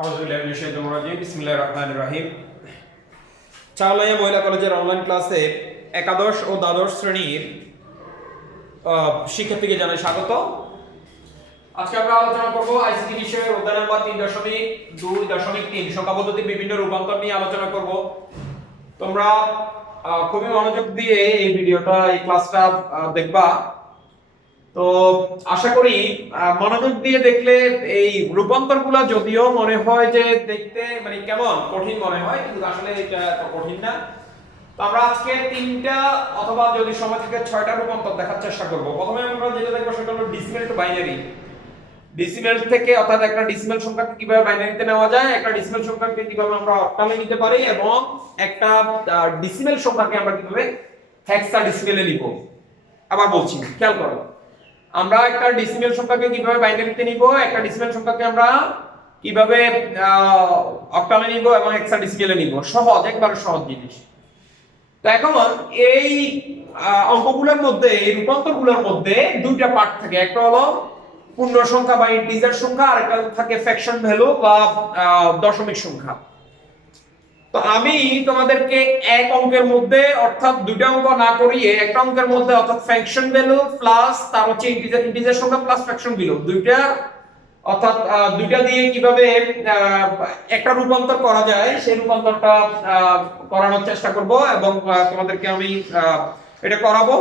বিসমিল্লাহির রহমানির রহিম। চাওলাইয়া মহিলা কলেজের অনলাইন ক্লাসে একাদশ ও দ্বাদশ শ্রেণীর শিক্ষার্থীকে জানাই স্বাগত। আজকে আমরা আলোচনা করব আইসিটি বিষয়ের অধ্যায় নাম্বার 3.2.3 সংখ্যা পদ্ধতির বিভিন্ন রূপান্তর নিয়ে আলোচনা করব। তোমরা খুবই মনোযোগ দিয়ে এই ভিডিওটা এই ক্লাসটা দেখবা। তো আশা করি মনোযোগ দিয়ে দেখলে এই রূপান্তরগুলো যদিও মনে হয় যে দেখতে মানে কেমন কঠিন মনে হয়, কিন্তু আসলে এটা এত কঠিন না। তো আমরা আজকে 3টা অথবা যদি সময় থেকে 6টা রূপান্তর দেখার চেষ্টা করব। প্রথমে আমরা যেটা দেখব সেটা হলো ডেসিমেল টু বাইনারি। ডেসিমেল থেকে অর্থাৎ একটা ডেসিমেল সংখ্যাকে কিভাবে বাইনারিতে নেওয়া যায়, একটা ডেসিমেল সংখ্যাকে কিভাবে আমরা অক্টালে নিতে পারি, এবং একটা ডেসিমেল সংখ্যাকে আমরা কিভাবে হেক্সাডেসিমেলে নিব। আবার বলছি, খেয়াল করো, আমরা একটা ডেসিমেল সংখ্যাকে কিভাবে বাইনারিতে নিব, একটা ডেসিমেল সংখ্যাকে আমরা কিভাবে অক্টালে নিব এবং হেক্সাডেসিমেলে নিব। সহজ, একবারে সহজ জিনিস। তো এখন এই অঙ্কগুলোর মধ্যে, এই রূপান্তরগুলোর মধ্যে দুইটা পার্ট থাকে। একটা হলো পূর্ণ সংখ্যা বা ইন্টিজার সংখ্যা, আর একটা থাকে ফ্র্যাকশন ভ্যালু বা দশমিক সংখ্যা। তো আমি তোমাদেরকে এক অঙ্কের মধ্যে অর্থাৎ দুটো অঙ্ক না করিয়ে একটা অঙ্কের মধ্যে অর্থাৎ ফ্র্যাকশন ভ্যালু প্লাস তার হচ্ছে ইন্টিজার সংখ্যা প্লাস ফ্র্যাকশন ভ্যালু দুইটা অর্থাৎ দুইটা দিয়ে কিভাবে একটা রূপান্তর করা যায় সেই রূপান্তরটা করানোর চেষ্টা করব, এবং তোমাদেরকে আমি এটা করাবো।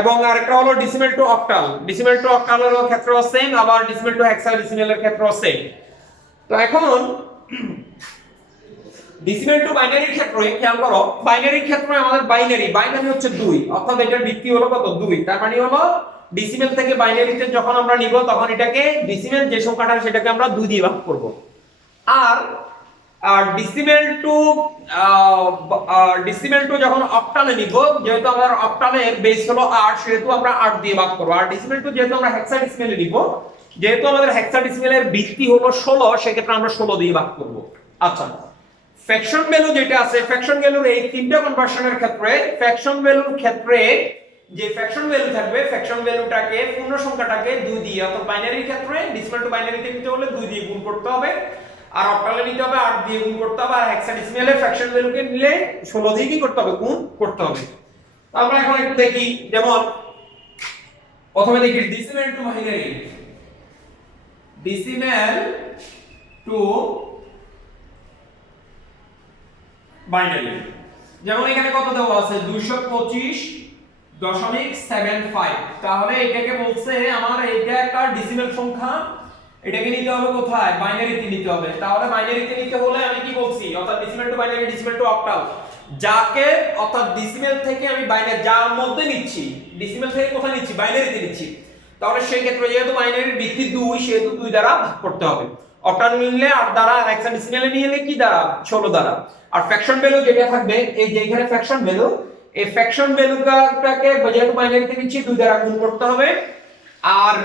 এবং আরেকটা হলো decimal to octal. Decimal to অক্টালের ক্ষেত্রেও সেম, আবার ডেসিমেল টু হেক্সাডেসিমেলের ক্ষেত্রেও সেম। তো এখন ডেসিমেল টু বাইনারির ক্ষেত্রে খেয়াল করো, বাইনারির ক্ষেত্রে আমাদের বাইনারি হচ্ছে 2, অর্থাৎ এটার ভিত্তি হলো কত? 2। তার মানে হলো ডেসিমেল থেকে বাইনারিতে যখন আমরা নিব তখন এটাকে ডেসিমেল যে সংখ্যাটা সেটাকে আমরা 2 দিয়ে ভাগ করব। আর ডেসিমেল টু যখন অক্টালে নিব, যেহেতু আমাদের অক্টালের বেস হলো 8, সেহেতু আমরা 8 দিয়ে ভাগ করব। আর ডেসিমেল টু যেহেতু আমরা হেক্সাডেসিমেলে নিব, যেহেতু আমাদের হেক্সাডেসিমেলের ভিত্তি হলো 16, সেক্ষেত্রে আমরা 16 দিয়ে ভাগ করব। আচ্ছা, ফ্র্যাকশন ভ্যালু যেটা আছে, ফ্র্যাকশন ভ্যালুর এই তিনটা কনভার্সনের ক্ষেত্রে ফ্র্যাকশন ভ্যালুর ক্ষেত্রে যে ফ্র্যাকশন ভ্যালু থাকবে, ফ্র্যাকশন ভ্যালুটাকে পূর্ণ সংখ্যাটাকে 2 দিয়ে, অর্থাৎ বাইনারির ক্ষেত্রে ডেসিমেল টু বাইনারিতে নিতে হলে 2 দিয়ে গুণ করতে হবে, আর অক্টালে নিতে হবে 8 দিয়ে গুণ করতে হবে, আর হেক্সাডেসিমেলে ফ্র্যাকশন ভ্যালুকে নিলে 16 দিয়ে কি করতে হবে? গুণ করতে হবে। আমরা এখন একটু দেখি, যেমন প্রথমে দেখি decimal two binary. Decimal two binary, যেমন এখানে কত দেওয়া আছে? 225.75। তাহলে এটাকে বলছে আমার এটা একটা ডেসিমেল সংখ্যা, এটাকে নিতে হবে কোথায়? বাইনারিতে নিতে হবে। তাহলে বাইনারিতে নিতে হলে আমি কি বলছি? অর্থাৎ decimal two binary, decimal to octal, যাকে অর্থাৎ ডেসিমেল থেকে আমি বাইনারি যার মধ্যে নিচ্ছি, ডেসিমেল থেকে কোথায় নিচ্ছি? বাইনারিতে নিচ্ছি। তাহলে সেই ক্ষেত্রে যেহেতু বাইনারির ভিত্তি 2, সেহেতু 2 দ্বারা ভাগ করতে হবে। অক্টাল নিলে 8 দ্বারা, আর হেক্সাডেসিমেলে নিলে কি দ্বারা? 16 দ্বারা। আর ফ্র্যাকশন ভ্যালু যেটা থাকবে, এই যে এখানে ফ্র্যাকশন ভ্যালু, এই ফ্র্যাকশন ভ্যালুটাকে যেহেতু বাইনারিতে নিচ্ছি 2 দ্বারা গুণ করতে হবে। আর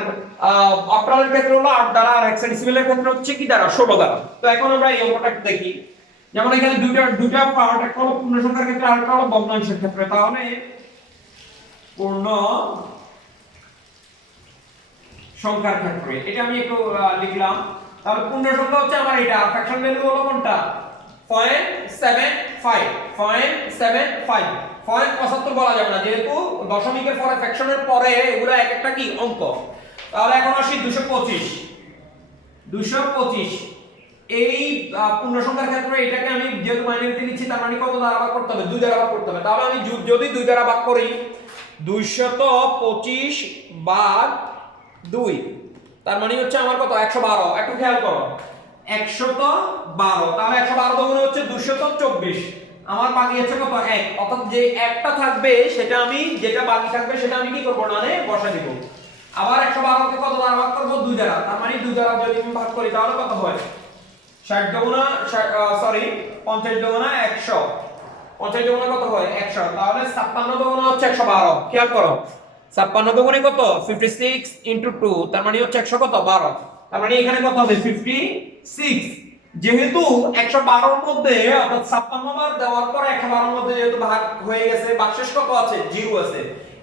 অক্টালের ক্ষেত্রে হলো 8 দ্বারা, আর হেক্সাডেসিমেলের ক্ষেত্রে হচ্ছে কি দ্বারা? 16 দ্বারা। তো এখন আমরা এই অঙ্কটা দেখি, যেমন এখানে দুইটা পার্ট, একটা হলো পূর্ণ সংখ্যার ক্ষেত্রে আর একটা হলো ভগ্নাংশের ক্ষেত্রে। তাহলে পূর্ণ সংখ্যার ক্ষেত্রে এটা আমি একটু লিখলাম। তাহলে পূর্ণ সংখ্যা হচ্ছে আমার এটা, আর ফ্র্যাকশন ভ্যালু হলো কোনটা? 0.75। 0.75 বলা যাবে না, যেহেতু দশমিকের পরে ফ্র্যাকশনের পরে এগুলো এক একটা কি অঙ্ক। তাহলে এখন আসি 225। এই পূর্ণ সংখ্যার ক্ষেত্রে এটাকে আমি যেহেতু বাইনারিতে নিচ্ছি, তার মানে কত দ্বারা ভাগ করতে হবে? 2 দ্বারা ভাগ করতে হবে। তাহলে আমি যদি 2 দ্বারা ভাগ করি, 225 ভাগ 2, তার মানে হচ্ছে আমার কত? 112। একটু খেয়াল করো, 112। তাহলে 112 দুগুণ হচ্ছে 224। আমার বাকি আছে কত? 1। অর্থাৎ যে একটা থাকবে সেটা আমি, যেটা বাকি থাকবে সেটা আমি কি করব? মানে বসা দিব। আবার 112 কে কত দ্বারা ভাগ করব? 2 দ্বারা। তার মানে 2 দ্বারা যদি আমি ভাগ করি তাহলে কত হয়? 50 দুগুণা 100। 50 দুগুণা কত হয়? 100। তাহলে 56 দুগুণা হচ্ছে 112। খেয়াল করো, 56 দুগুণে কত? 56 * 2, তার মানে হচ্ছে 100 কত? 12। তার মানে এখানে কত হবে? 56। যেহেতু 112 এর মধ্যে অর্থাৎ 56 বার দেওয়ার পর 112 এর মধ্যে যেহেতু ভাগ হয়ে গেছে, ভাগশেষ কত আছে? 0 আছে।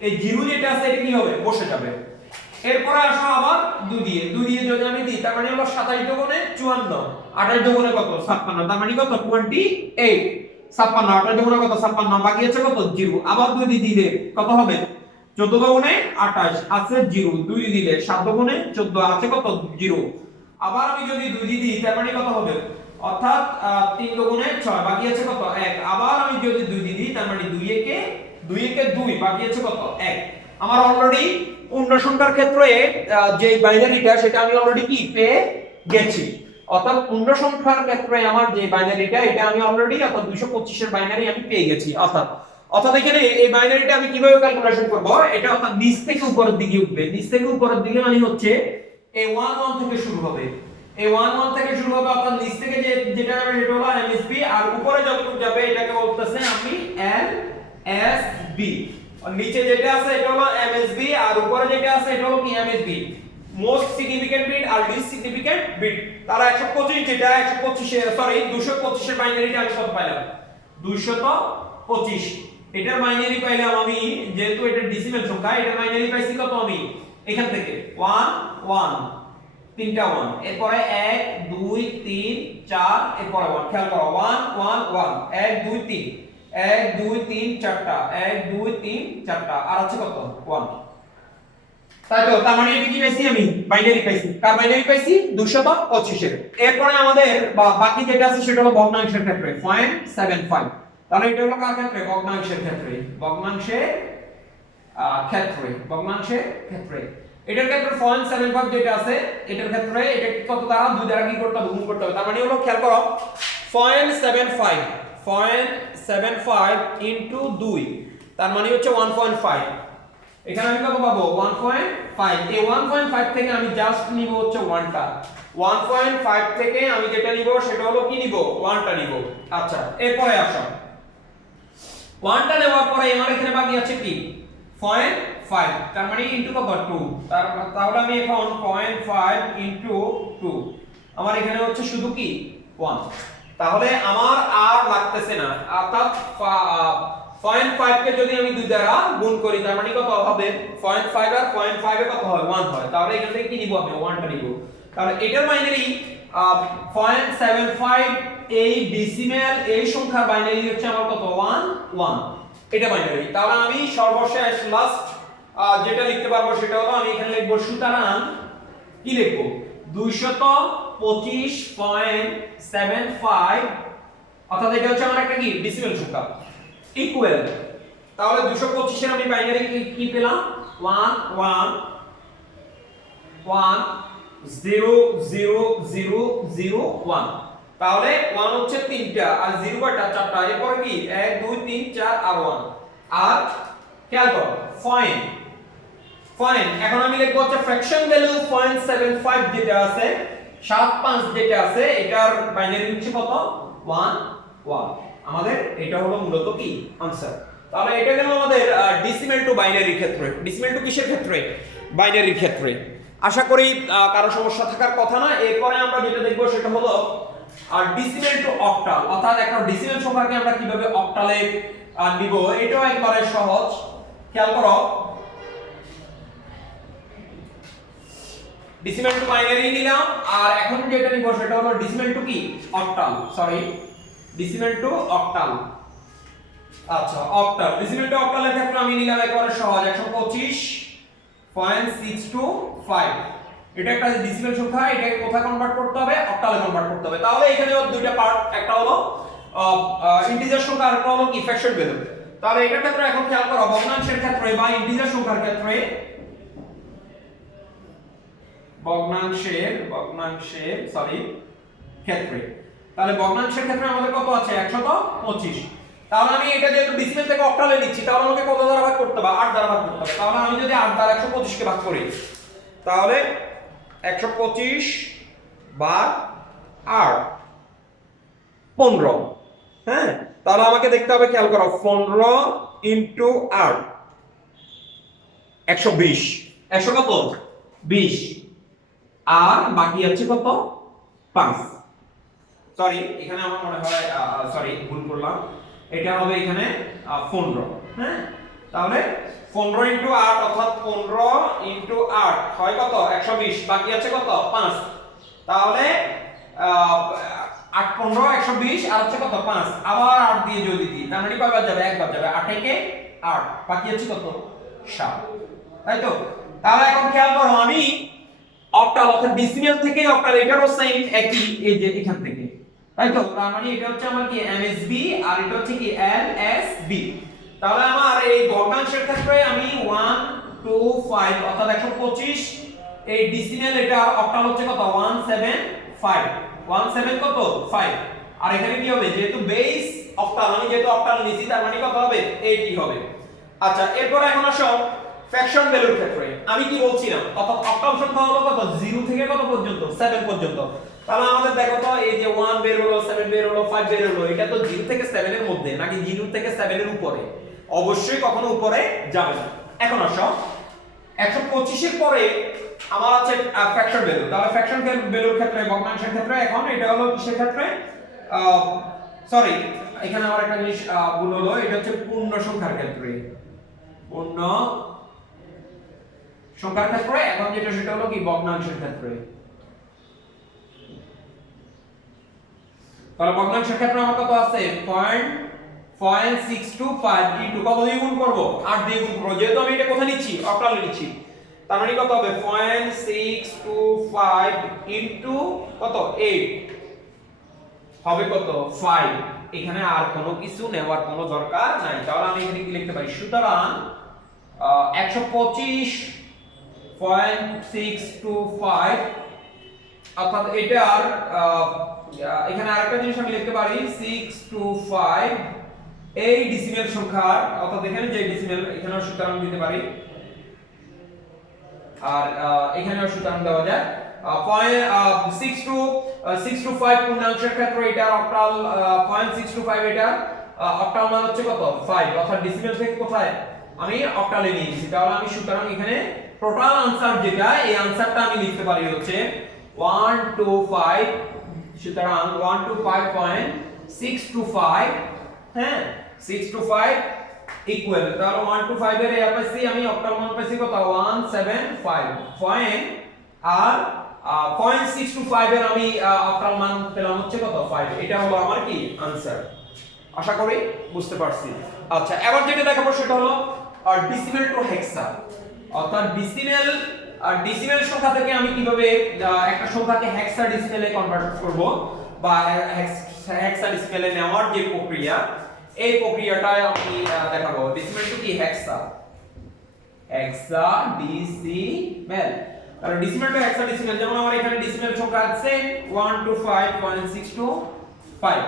এই 0 যেটা আছে এটা কি হবে? বসে যাবে। এরপরে আসো আবার 2 দিয়ে যদি আমি দিই তার মানে হলো 27 দুগুণে 54, 28 দুগুণে কত 56, তার মানে কত 28, 56, 28 দুগুণে কত 56, বাকি আছে কত 0, আবার 2 দিয়ে দিলে কত হবে 14 দুগুণে 28 আছে 0, 2 দিয়ে দিলে 7 দুগুণে 14 আছে কত 0, আবার আমি যদি 2 দিয়ে দিই তার মানে কত হবে, অর্থাৎ 3 দুগুণে 6 বাকি আছে কত 1, আবার আমি যদি 2 দিয়ে দিই তার মানে 2 একে 2 বাকি আছে কত 1। আমার অলরেডি পূর্ণ সংখ্যার ক্ষেত্রে যে বাইনারিটা সেটা আমি অলরেডি কি পেয়ে গেছি, অর্থাৎ পূর্ণ সংখ্যার ক্ষেত্রে আমার যে বাইনারিটা এটা আমি অলরেডি অর্থাৎ 225 এর বাইনারি আমি পেয়ে গেছি। অর্থাৎ এখানে এই বাইনারিটা আমি কিভাবে ক্যালকুলেশন করব, এটা অর্থাৎ নিচ থেকে উপরের দিকে উঠবে, নিচ থেকে উপরের দিকে মানে হচ্ছে এই 1 1 থেকে শুরু হবে, এই 1 1 থেকে শুরু হবে, অর্থাৎ নিচ থেকে যেটা যাবে সেটা হলো এমএসবি, আর উপরে যতটুকু যাবে এটাকে বলতেছে আমি এলএসবি। আর নিচে যেটা আছে এটা হলো এমএসবি, আর উপরে যেটা আছে এটা হলো কি এমএসবি, মোস্ট সিগনিফিকেন্ট বিট আর লিস্ট সিগনিফিকেন্ট বিট। তারা 125 যেটা 225 এর বাইনারিটা আমি কত পাইলাম 225, এটার বাইনারি পাইলাম আমি, যেহেতু এটা ডেসিমেল সংখ্যা এটার বাইনারি পাইছি কত আমি এখান থেকে 1 1, তিনটা 1, এরপরে 1 2 3 4, এরপরে 1, খেয়াল করো 1 1 1 1 2 3 1 2 3 চারটা 1 2 3 চারটা, আর আছে কত 1, তাই তো। তার মানে এটা কি পাইছি আমি বাইনারি পাইছি, কার বাইনারি পাইছি 225 এর। এরপরে আমাদের বাকি যেটা আছে সেটা হলো ভগ্নাংশের ক্ষেত্রে 0.75, তাহলে এটা হলো কার ক্ষেত্রে ভগ্নাংশের ক্ষেত্রে, ভগ্নাংশের ক্ষেত্রে এটার ক্ষেত্রে 0.75 যেটা আছে এটার ক্ষেত্রে এটা কত দ্বারা 2 দ্বারা কি করতে হবে গুণ করতে হবে, তার মানে হলো খেয়াল করো 0.75 ইনটু 2 তার মানে হচ্ছে 1.5, এখানে আমি কত পাবো 1.5, এই 1.5 থেকে আমি জাস্ট নিব হচ্ছে 1টা, 1.5 থেকে আমি যেটা নিব সেটা হলো কি নিব 1টা নিব। আচ্ছা এরপরে আসো 1টা নেওয়ার পরে আমার এখানে বাকি আছে কি 0.5, তার মানে ইনটু কত 2, তাহলে আমি এখন 0.5 ইনটু 2 আমার এখানে হচ্ছে শুধু কি 1, তাহলে আমার আর লাগতেছে না, অর্থাৎ 0.5 কে যদি আমি 2 দ্বারা গুণ করি তার মানে কত হবে 0.5 আর 0.5 এ কত হয় 1 হয়, তাহলে এখান থেকে কি নিব আমি 1টা নিব। তাহলে এটার বাইনারি 0.75, এই ডেসিমেল এই সংখ্যার বাইনারি হচ্ছে আমার কত 1 1, এটা বাইনারি। তাহলে আমি সর্বশেষ লাস্ট যেটা লিখতে পারবো সেটা হলো আমি এখানে লিখব সুতরাং কি লিখব 225.75, অর্থাৎ এটা হচ্ছে আমার একটা কি ডেসিমেল সংখ্যা ইকুয়াল, তাহলে 225 এর আমি বাইনারি কি পেলাম 1 1 1 0 0 0 0 1, তাহলে 1 হচ্ছে 3টা আর 0 কয়টা 4টা, এরপর কি 1 2 3 4 আর 1, আর খেয়াল করো পয়েন্ট, এখন আমি লিখব হচ্ছে ফ্র্যাকশন ভ্যালু 0.75 যেটা আছে 75 যেটা আছে এটার বাইনারি হচ্ছে কত 1 1, আমাদের এটা হলো মূলত কি आंसर। তাহলে এটা গেল আমাদের ডেসিমেল টু বাইনারি ক্ষেত্রে, ডেসিমেল টু কিসের ক্ষেত্রে বাইনারির ক্ষেত্রে। আশা করি কারো সমস্যা থাকার কথা না। এরপরে আমরা যেটা দেখব সেটা হলো ডেসিমেল টু অক্টাল, অর্থাৎ একটা ডেসিমেল সংখ্যাকে আমরা কিভাবে অক্টালে নিব, এটাও একবারে সহজ। খেয়াল করো ডেসিমেল টু বাইনারি নিলাম, আর এখন যেটা নিব সেটা হলো ডেসিমেল টু কি অক্টাল, ডেসিমেল টু অক্টাল। আচ্ছা অক্টাল, ডেসিমেল টু অক্টালের ক্ষেত্রে আমি নিলাম একেবারে সহজ 125.625, এটা একটা ডেসিমেল সংখ্যা, এটাকে কোথায় কনভার্ট করতে হবে অক্টালে কনভার্ট করতে হবে। তাহলে এখানে দুইটা পার্ট, একটা হলো ইন্টিজার সংখ্যা আর একটা হলো কি ফ্র্যাকশন ভ্যালু। তাহলে এটার ক্ষেত্রে এখন খেয়াল করো ভগ্নাংশের ক্ষেত্রে বা ইন্টিজার সংখ্যার ক্ষেত্রে ক্ষেত্রে, তাহলে ভগ্নাংশের ক্ষেত্রে আমাদের কত আছে 125, তাহলে আমি এটা যেহেতু ডেসিমেল থেকে অক্টালে নিচ্ছি তাহলে আমাকে কত দ্বারা ভাগ করতে হবে 8 দ্বারা ভাগ করতে হবে। তাহলে আমি যদি 8 দ্বারা 125 কে ভাগ করি তাহলে 125 ভাগ 8 15, হ্যাঁ তাহলে আমাকে দেখতে হবে, খেয়াল করো 15 ইনটু 8 120, 100 কত 20, আর বাকি আছে কত 5, সরি এখানে আমার মনে হয় ভুল করলাম, এটা হবে এখানে 15, হ্যাঁ তাহলে 15 ইনটু 8 অর্থাৎ 15 ইনটু 8 হয় কত 120, বাকি আছে কত 5। তাহলে 8 15 120 আর হচ্ছে কত 5, আবার 8 দিয়ে যদি দিই তার মানে কয়বার যাবে, একবার যাবে। 8 একে 8, বাকি আছে কত 7, তাই তো। তাহলে এখন খেয়াল করো, আমি অক্টাল অর্থাৎ ডেসিমেল থেকে অক্টাল এটারও সেম একই, এই যে এখান থেকে, তাই তো। তার মানে এটা হচ্ছে আমার কি এমএসবি আর এটা হচ্ছে কি এলএসবি। তাহলে আমার এই ভগ্নাংশের ক্ষেত্রে আমি 1 2 5 অর্থাৎ 125, এই ডেসিমেল এটা অক্টাল হচ্ছে কত 175, 17 কত 5। আর এখানে কি হবে, যেহেতু বেস অক্টাল, আমি যেহেতু অক্টাল নিছি তার মানে কত হবে 80 হবে। আচ্ছা, এরপর এখন আসো ফ্র্যাকশন ভ্যালুর ক্ষেত্রে আমি কি বলছিলাম, অর্থাৎ অক্টাল সংখ্যা হলো কত 0 থেকে কত পর্যন্ত 7 পর্যন্ত। তাহলে আমাদের দেখো তো এই যে 1 বের হলো, 7 বের হলো, 5 বের হলো, এটা তো 0 থেকে 7 এর মধ্যে নাকি 0 থেকে 7 এর উপরে, অবশ্যই কখনো উপরে যাবে না। এখন আসো 125 এর পরে আমার আছে ফ্র্যাকশন ভ্যালু। তাহলে ফ্র্যাকশন ভ্যালুর ক্ষেত্রে ভগ্নাংশের ক্ষেত্রে এখন এটা হলো কিসের ক্ষেত্রে, সরি এখানে আমার একটা জিনিস ভুল হলো, এটা হচ্ছে পূর্ণ সংখ্যার ক্ষেত্রে, পূর্ণ সংখ্যার ক্ষেত্রে। এখন যেটা সেটা হলো কি ভগ্নাংশের ক্ষেত্রে। তাহলে ভগ্নাংশের ক্ষেত্রে আমার কত আছে 0.625 ইনটু কত দিয়ে গুণ করব 8 দিয়ে গুণ করব, যেহেতু আমি এটা কোথায় নিচ্ছি অক্টালে নিচ্ছি। তার মানে কত হবে 0.625 ইনটু কত 8 হবে কত 5। এখানে আর কোনো কিছু নেওয়ার কোনো দরকার নাই। তাহলে আমি এখানে কি লিখতে পারি, সুতরাং 125.625 অর্থাৎ এটার এখানে আরেকটা জিনিস আমি লিখতে পারি 625 এই ডেসিমেল সংখ্যার, অর্থাৎ এখানে যে ডেসিমেল এখানেও সুতরাং দিতে পারি, আর এখানেও সুতরাং দেওয়া যায়। 625 পূর্ণাংশের ক্ষেত্রে এটা অক্টাল 0.625 এটা অক্টাল মান হচ্ছে কত 5, অর্থাৎ ডেসিমেল থেকে কোথায় আমি অক্টালে নিয়ে নিয়েছি। তাহলে আমি সুতরাং এখানে টোটাল आंसर যেটা, এই आंसरটা আমি লিখতে পারি হচ্ছে 125, সুতরাং 125.625, হ্যাঁ 625 ইকুয়াল, তাহলে 125 এর এর পাশে আমি অক্টাল মান পাইছি কত 175 পয়েন্ট, আর 0.625 এর আমি অক্টাল মান পেলাম হচ্ছে কত 5। এটা হলো আমার কি आंसर। আশা করি বুঝতে পারছি। আচ্ছা, এবার যেটা দেখাবো সেটা হলো ডেসিমেল টু হেক্সা, অর্থাৎ ডেসিমেল সংখ্যা থেকে আমি কিভাবে একটা সংখ্যাকে হেক্সা ডেসিমেলে কনভার্ট করব, বা হেক্সা ডেসিমেলে নেওয়ার যে প্রক্রিয়া, এই প্রক্রিয়াটা আমি দেখাবো। ডেসিমেল টু কি হেক্সা, হেক্সা ডেসিমেল। তাহলে ডেসিমেল টু হেক্সা ডেসিমেল, যেমন আমার এখানে ডেসিমেল সংখ্যা আছে 125.625।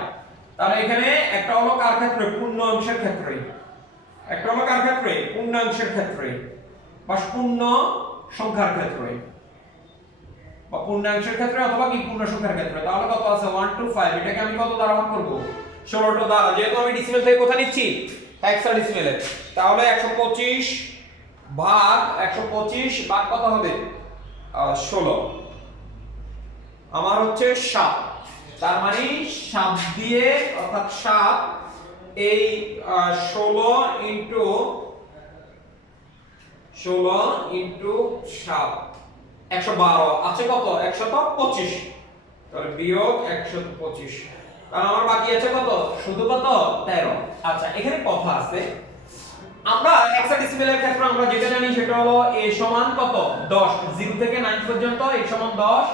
তাহলে এখানে একটা হলো কার ক্ষেত্রে, পূর্ণাংশের ক্ষেত্রে, একটা হলো কার ক্ষেত্রে পূর্ণাংশের ক্ষেত্রে বা পূর্ণ সংখ্যার ক্ষেত্রে, বা পূর্ণাংশের ক্ষেত্রে অথবা কি পূর্ণ সংখ্যার ক্ষেত্রে। তাহলে কত আছে 125, এটাকে আমি কত দ্বারা ভাগ করব 16 দ্বারা, যেহেতু আমি ডেসিমেল থেকে কোথা নিচ্ছি হেক্সাডেসিমেলে। তাহলে 125 ভাগ কত হবে 16, আমার হচ্ছে 7। তার মানে 7 দিয়ে, অর্থাৎ 7 এই 16 ইনটু 7 112 আছে কত 125, তাহলে বিয়োগ 125, কারণ আমার বাকি আছে কত শুধু কত 13। আচ্ছা, এখানে কথা আছে, আমরা হেক্সাডেসিমেলের ক্ষেত্রে আমরা যেটা জানি সেটা হলো a সমান কত 10, 0 থেকে 9 পর্যন্ত a সমান 10,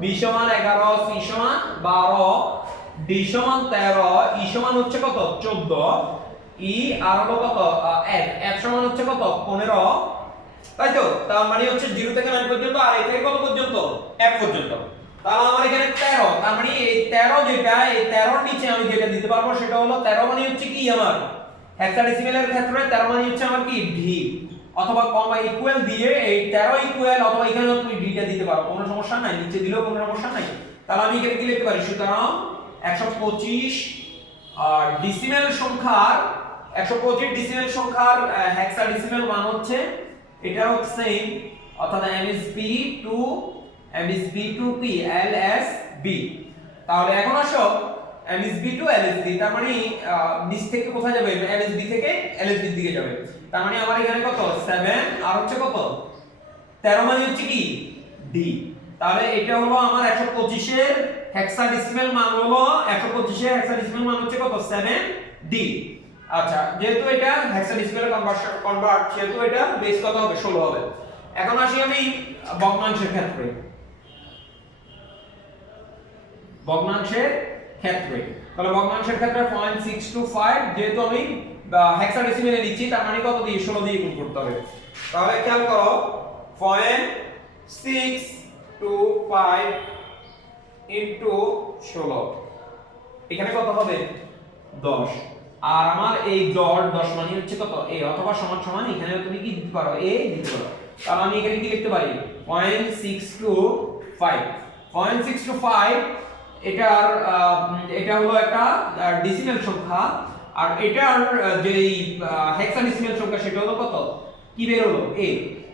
b সমান 11, c সমান 12, d সমান 13, e সমান হচ্ছে কত 14, e আর হলো কত f সমান হচ্ছে কত 15, তাই তো। তার মানে হচ্ছে 0 থেকে 9 পর্যন্ত, আর এই থেকে কত পর্যন্ত f পর্যন্ত। তাহলে আমার এখানে 13, তার মানে এই 13 যেটা, এই 13 এর নিচে আমি যেটা দিতে পারবো সেটা হলো 13 মানে হচ্ছে কি আমার হেক্সাডেসিমেলের ক্ষেত্রে 13 মানে হচ্ছে আমার কি d, অথবা কমা ইকুয়াল দিয়ে এই 13 ইকুয়াল, অথবা এখানেও তুমি d টা দিতে পারো, কোনো সমস্যা নাই, নিচে দিলেও কোনো সমস্যা নাই। তাহলে আমি এখানে কি লিখতে পারি, সুতরাং 125 আর ডেসিমেল সংখ্যার 125 ডেসিমেল সংখ্যার হেক্সাডেসিমেল মান হচ্ছে এটা হচ্ছে অর্থাৎ MSB টু কি LSB। তাহলে এখন আসো MSB টু LSB, তার মানে নিচ থেকে কোথায় যাবে MSB থেকে LSB এর দিকে যাবে। তার মানে আমার এখানে কত 7 আর হচ্ছে কত 13 মানে হচ্ছে কি ডি। তাহলে এটা হলো আমার 125 এর হেক্সাডেসিমাল মান হলো 125 এর হেক্সাডেসিমাল মান হচ্ছে কত 7 ডি। আচ্ছা যেহেতু এটা হেক্সাডেসিমালে কনভার্ট সেহেতু এটা বেস কত হবে 16 হবে। এখন আসি আমি ভগ্নাংশের ক্ষেত্রে। ভগ্নাংশের ক্ষেত্রে তাহলে ভগ্নাংশের ক্ষেত্রে 0.625 যেহেতু আমি হেক্সাডেসিমালে নিচ্ছি তার মানে কত দিয়ে 16 দিয়ে গুণ করতে হবে। তাহলে খেয়াল করো 0.625 ইনটু 16 এখানে কত হবে 10। আর আমার এই 10 মানে হচ্ছে কত a অথবা সমান সমান এখানে তুমি কি দিতে পারো a দিতে পারো। তাহলে আমি এখানে কি লিখতে পারি 0.625 এটার এটা হলো একটা ডেসিমাল সংখ্যা আর এটার যেই হেক্সাডেসিমাল সংখ্যা সেটা হলো কত কি বের হলো a।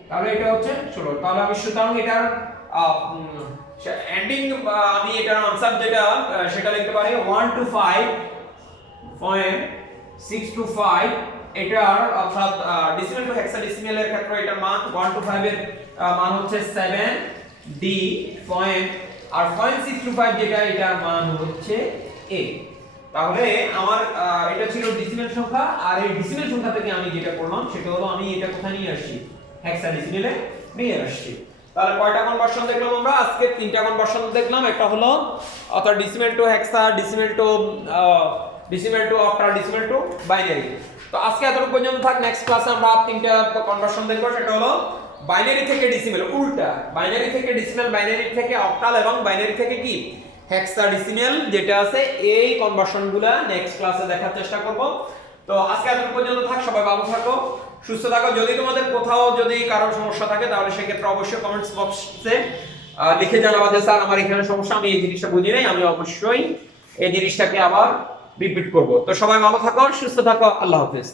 তাহলে এটা হচ্ছে 16। তাহলে আমি সুতরাং এটার এন্ডিং আমি এটার आंसर যেটা সেটা লিখতে পারি 125.625 এটার অর্থাৎ ডেসিমাল টু হেক্সাডেসিমাল এর ক্ষেত্রে এটার মান 125 এর মান হচ্ছে 7 ডি পয়েন্ট আর 0.625 যেটা এটার মান হচ্ছে a। তাহলে আমার এটা ছিল ডেসিমাল সংখ্যা আর এই ডেসিমাল সংখ্যা থেকে আমি যেটা করলাম সেটা হলো আমি এটা কোথায় নিয়ে আসছি হেক্সাডেসিমালে নিয়ে আসছি। তাহলে কয়টা কনভার্সন দেখলাম আমরা আজকে 3টা কনভার্সন দেখলাম। একটা হলো অর্থাৎ ডেসিমাল টু হেক্সা, decimal two octal, decimal two binary. তো আজকে এতটুকু পর্যন্ত থাক। নেক্সট ক্লাসে আমরা 3টা কনভার্সন দেখব। সেটা হলো বাইনারি থেকে ডেসিমাল, উল্টা বাইনারি থেকে ডেসিমাল, বাইনারি থেকে অক্টাল এবং বাইনারি থেকে কি হেক্সাডেসিমাল যেটা আছে এই কনভার্সনগুলো নেক্সট ক্লাসে দেখার চেষ্টা করব। তো আজকে এতটুকু পর্যন্ত থাক। সবাই ভালো থাকো, সুস্থ থাকো। যদি তোমাদের কোথাও যদি কারো সমস্যা থাকে তাহলে সেক্ষেত্রে অবশ্যই কমেন্টস বক্সে লিখে জানাবা যে স্যার আমার এখানে সমস্যা, আমি এই জিনিসটা বুঝি নাই, আমি অবশ্যই এই জিনিসটাকে আবার রিপিট করব। তো সবাই ভালো থাকো, সুস্থ থাকো, আল্লাহ হাফেজ।